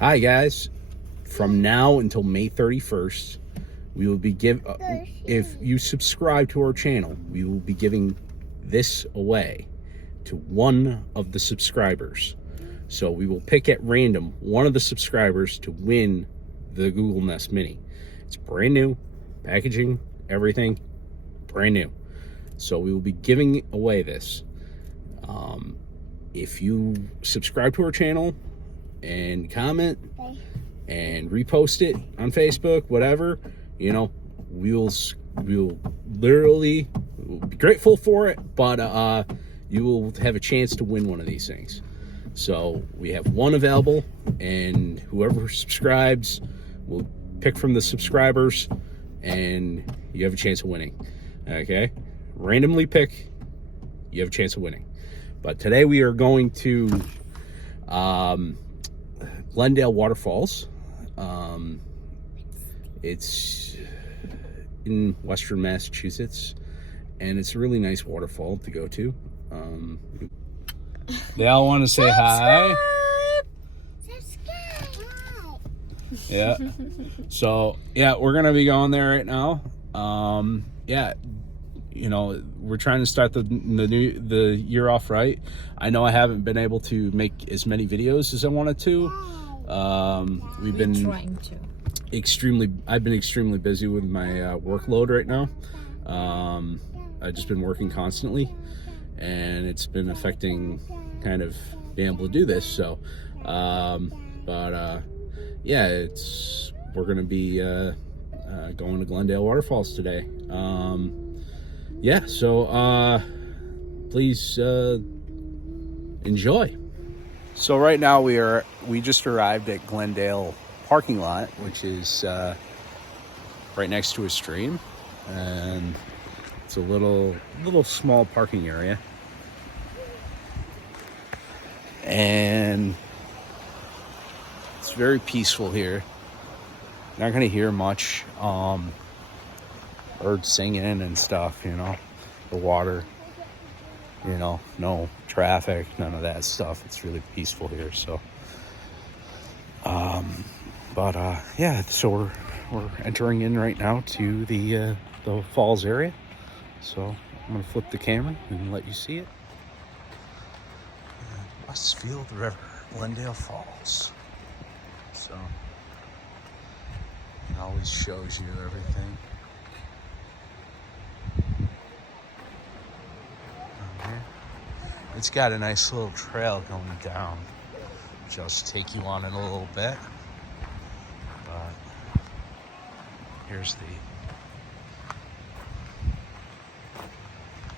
Hi guys, from now until May 31st, we will be if you subscribe to our channel, we will be giving this away to one of the subscribers. So we will pick at random one of the subscribers to win the Google Nest Mini. It's brand new, packaging, everything, brand new. So we will be giving away this. If you subscribe to our channel and comment and repost it on Facebook, whatever, you know, we'll literally be grateful for it, but you will have a chance to win one of these things. So we have one available, and whoever subscribes will pick from the subscribers, and you have a chance of winning. Okay, randomly pick, you have a chance of winning. But today we are going to Glendale Waterfalls. It's in Western Massachusetts, and it's a really nice waterfall to go to. They all want to say hi. Subscribe. Yeah. So yeah, we're gonna be going there right now. Yeah, you know, we're trying to start the year off right. I know I haven't been able to make as many videos as I wanted to. We've been trying to. I've been extremely busy with my workload right now. I've just been working constantly, and it's been affecting kind of being able to do this. So, yeah, we're gonna be going to Glendale Waterfalls today. Yeah, so please enjoy. So right now we just arrived at Glendale parking lot, which is right next to a stream, and it's a little small parking area, and it's very peaceful here. Not gonna hear much birds singing and stuff, you know, the water, you know, no traffic, none of that stuff. It's really peaceful here. So yeah, so we're entering in right now to the falls area. So I'm gonna flip the camera and let you see it. Westfield River, Glendale Falls. So it always shows you everything. It's got a nice little trail going down, which I'll just take you on in a little bit. But here's the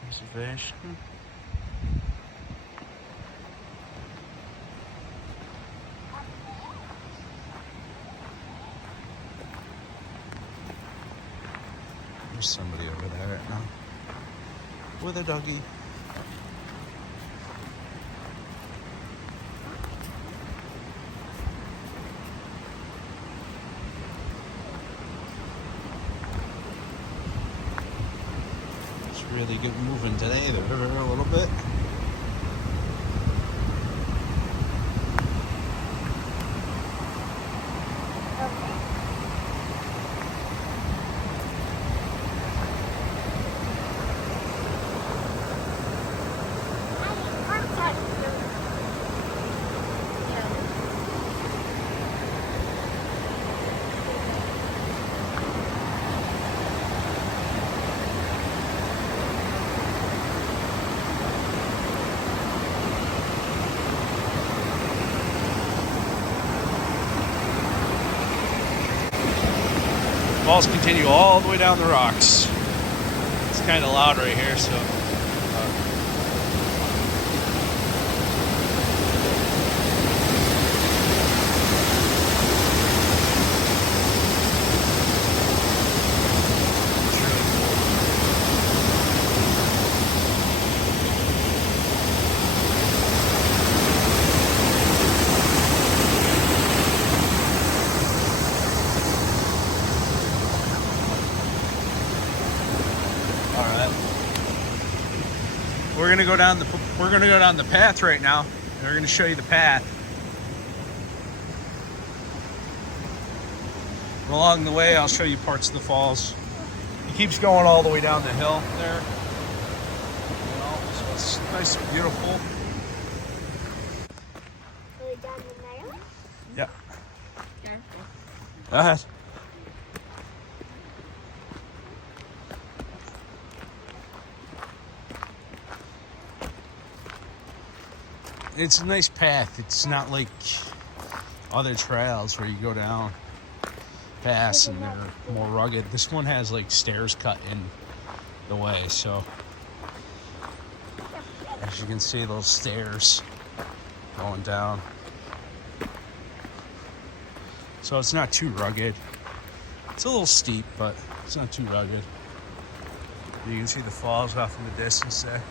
reservation. There's somebody over there right now with a doggy. Really good moving today, the river a little bit. Falls continue all the way down the rocks. It's kind of loud right here, so. We're gonna go down the path right now. And we're gonna show you the path. along the way, I'll show you parts of the falls. It keeps going all the way down the hill there. You know, so it's nice and beautiful. Yeah. Go ahead. It's a nice path. It's not like other trails where you go down pass and they're more rugged. This one has like stairs cut in the way, so as you can see, those stairs going down. So it's not too rugged. It's a little steep, but it's not too rugged. You can see the falls off in the distance there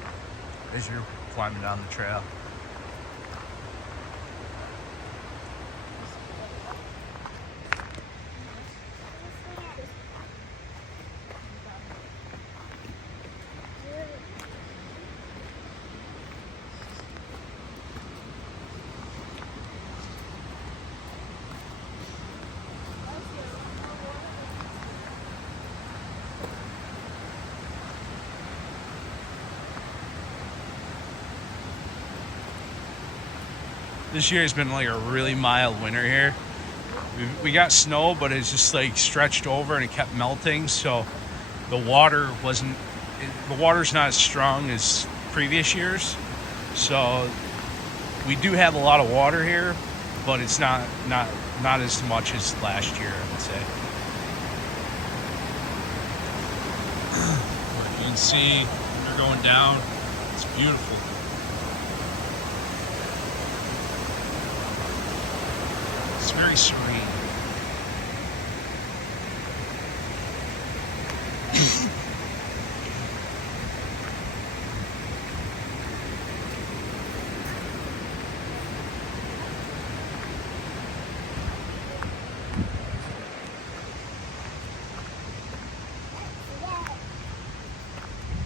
as you're climbing down the trail. This year has been like a really mild winter here. We got snow, but it's just like stretched over and it kept melting. So the water's not as strong as previous years. So we do have a lot of water here, but it's not as much as last year, I would say. But you can see they're going down. It's beautiful. It's very serene.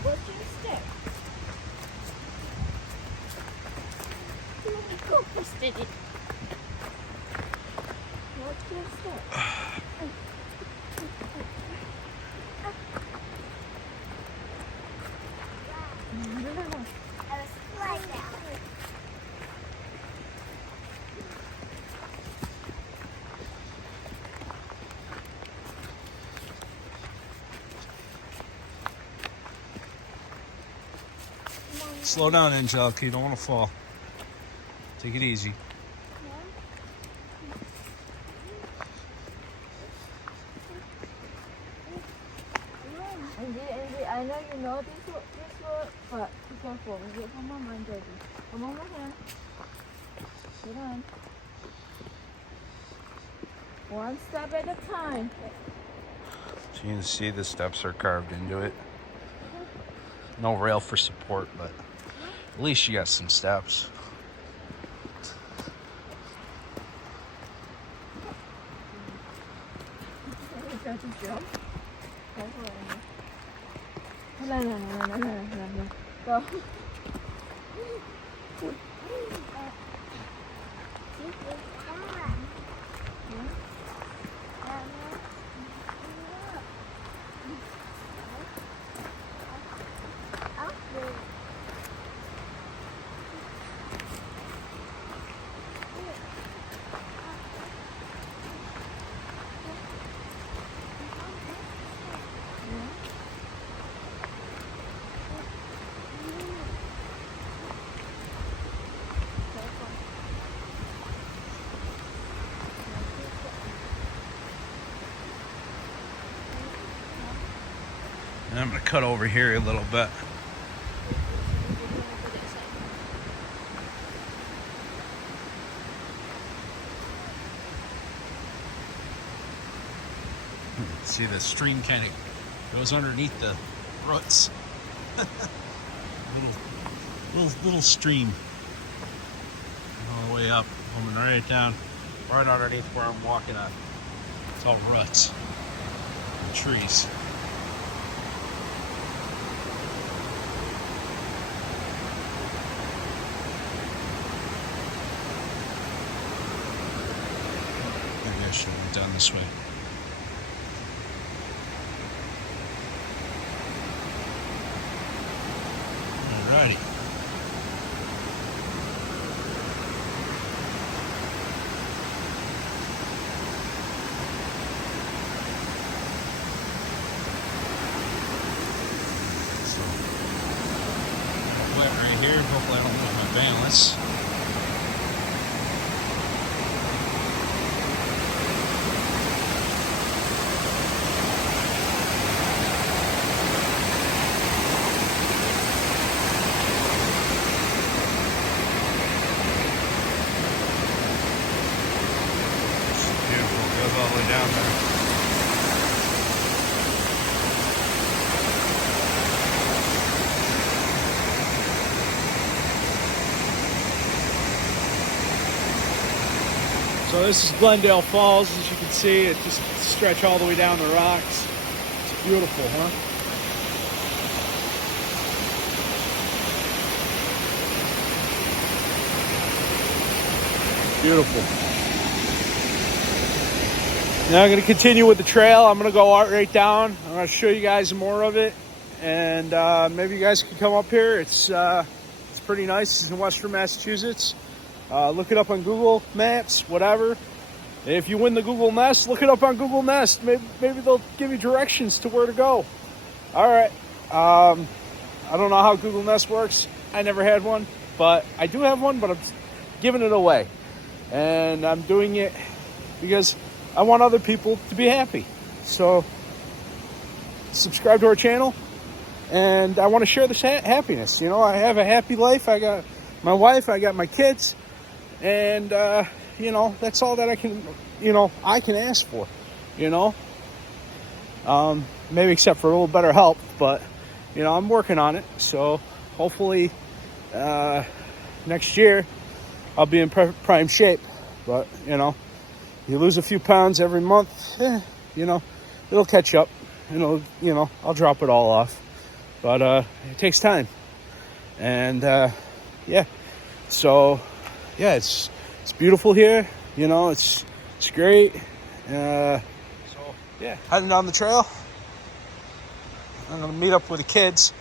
What's your stick? Let me go first, did it? What's your stick? Slow down, Angelica. You don't want to fall. Take it easy. Andy, I know you know this word, but be careful. You come on, mind, baby. Come on, my hand. Sit on. One step at a time. So you can see the steps are carved into it. No rail for support, but at least you got some steps. No. Go. And I'm going to cut over here a little bit. See, the stream kind of goes underneath the roots. little stream all the way up, coming right down, right underneath where I'm walking on. It's all roots and trees. Maybe I should have done this way. Hopefully I don't lose my balance. Goes all the way down there. So this is Glendale Falls, as you can see. It just stretch all the way down the rocks. It's beautiful, huh? Beautiful. Now I'm going to continue with the trail. I'm going to go right down. I'm going to show you guys more of it, and maybe you guys can come up here. It's pretty nice. It's in Western Massachusetts. Look it up on Google Maps, whatever. If you win the Google Nest, look it up on Google Nest. Maybe they'll give you directions to where to go. All right. I don't know how Google Nest works. I never had one, but I do have one, but I'm giving it away, and I'm doing it because I want other people to be happy. So subscribe to our channel, and I want to share this happiness. You know, I have a happy life. I got my wife, I got my kids, and you know, that's all that I can ask for, you know. Maybe except for a little better help, but you know, I'm working on it. So hopefully next year I'll be in prime shape. But you know, you lose a few pounds every month, you know, it'll catch up. You know, I'll drop it all off. But it takes time. And yeah. So yeah, it's beautiful here. You know, it's great. So yeah, heading down the trail. I'm gonna meet up with the kids.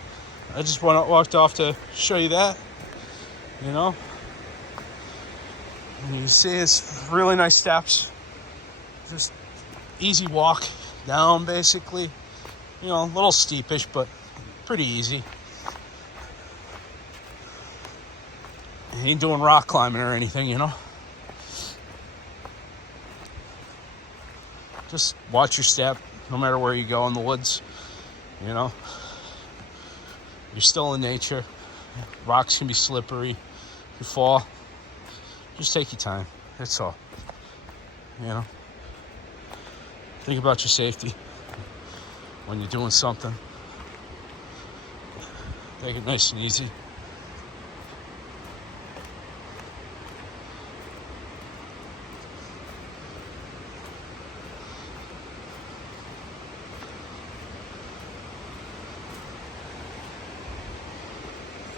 I just walked off to show you that. You know, and you can see it's really nice steps. Just easy walk down, basically. You know, a little steepish, but pretty easy. Ain't doing rock climbing or anything, you know. Just watch your step, no matter where you go in the woods. You know, you're still in nature. Rocks can be slippery. You fall. Just take your time. That's all. You know. Think about your safety when you're doing something. Take it nice and easy.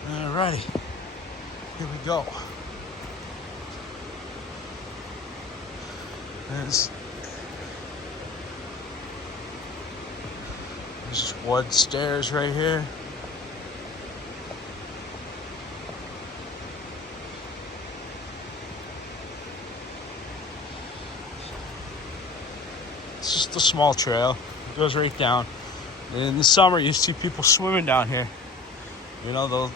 Alrighty, here we go. There's wood stairs right here. It's just a small trail. It goes right down. And in the summer, you see people swimming down here. You know,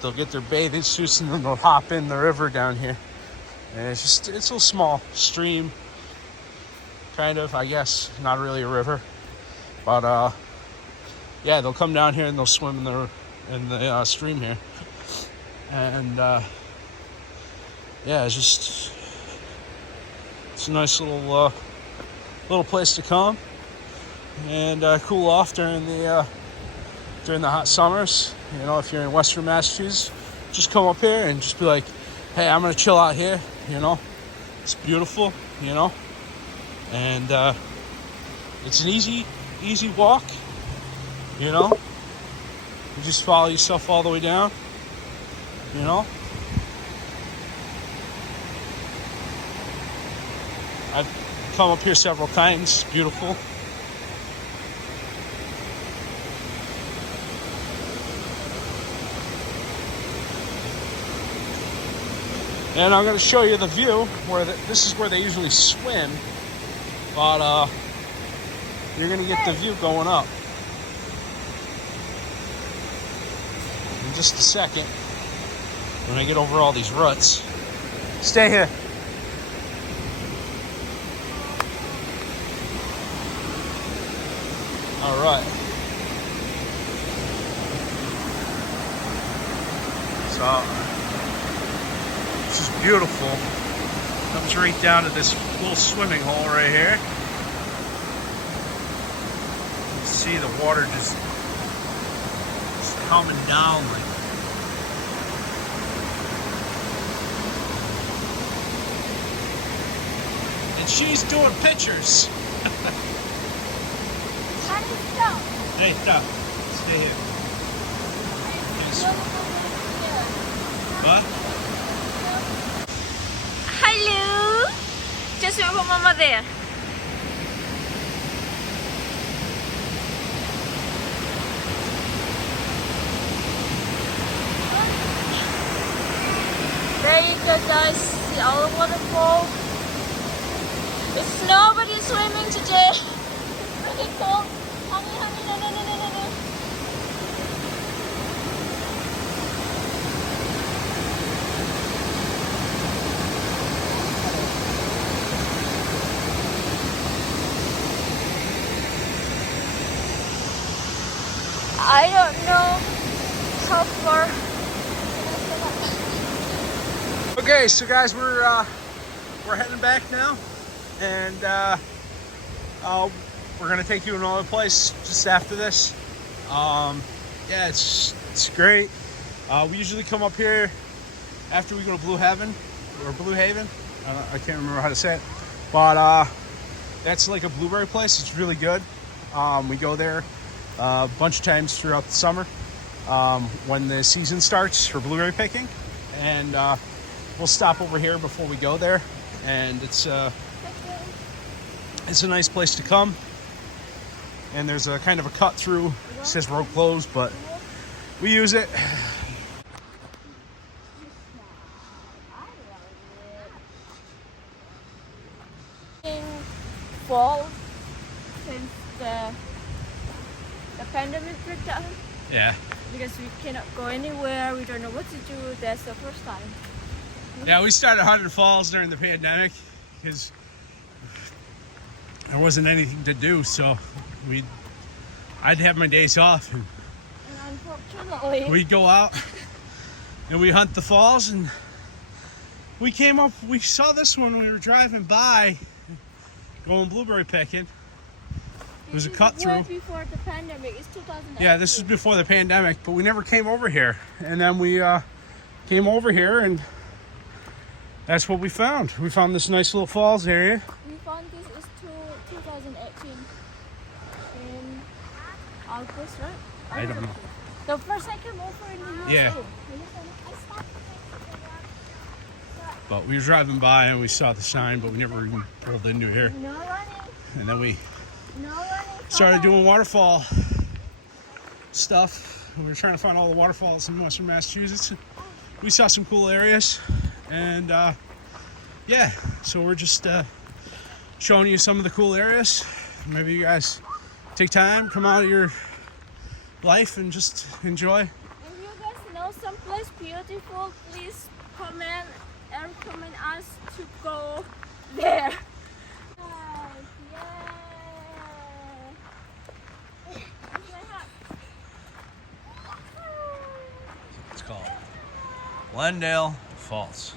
they'll get their bathing suits and then they'll hop in the river down here. And it's a small stream, kind of, I guess. Not really a river, but yeah, they'll come down here and they'll swim in the stream here. And yeah, it's a nice little place to come and cool off during the hot summers. You know, if you're in Western Massachusetts, just come up here and just be like, hey, I'm gonna chill out here. You know, it's beautiful, you know, and it's an easy walk. You know, you just follow yourself all the way down. You know, I've come up here several times. It's beautiful. And I'm going to show you the view where this is where they usually swim, but you're going to get the view going up in just a second. when I get over all these ruts. Stay here. All right. So this is beautiful. Comes right down to this little swimming hole right here. You see the water just coming down like. And she's doing pictures. Hey, stop. Stay here. What? Hello. Just wait for Mama there. There you go, guys. See all the waterfall. It's nobody swimming today. Pretty cold. Honey, honey, no, no, no, no, no, no. I don't know how far. Okay, so guys, we're heading back now, and we're gonna take you to another place just after this. Yeah, it's great. We usually come up here after we go to Blue Haven. I can't remember how to say it, but that's like a blueberry place. It's really good. We go there a bunch of times throughout the summer when the season starts for blueberry picking, and we'll stop over here before we go there, and it's a nice place to come. And there's a kind of a cut through. It says road closed, but we use it. In fall, since the pandemic broke out, Yeah. because we cannot go anywhere, we don't know what to do. That's the first time. Yeah, we started Hunter Falls during the pandemic because there wasn't anything to do, so I'd have my days off, and unfortunately, we'd go out and we hunt the falls. And we saw this one when we were driving by, going blueberry picking. It was a cut through. Before the pandemic, it's 2008. Yeah, this was before the pandemic, but we never came over here. And then we came over here, and that's what we found. We found this nice little falls area. We found this is 2018 in August, right? I don't know. The first I came over in the USA. Yeah. But we were driving by and we saw the sign, but we never even pulled into here. No running. And then we No running. started doing waterfall stuff. We were trying to find all the waterfalls in Western Massachusetts. We saw some cool areas, and yeah, so we're just showing you some of the cool areas. Maybe you guys take time, come out of your life and just enjoy. If you guys know someplace beautiful, please comment and recommend us to go there. It's called Glendale Falls.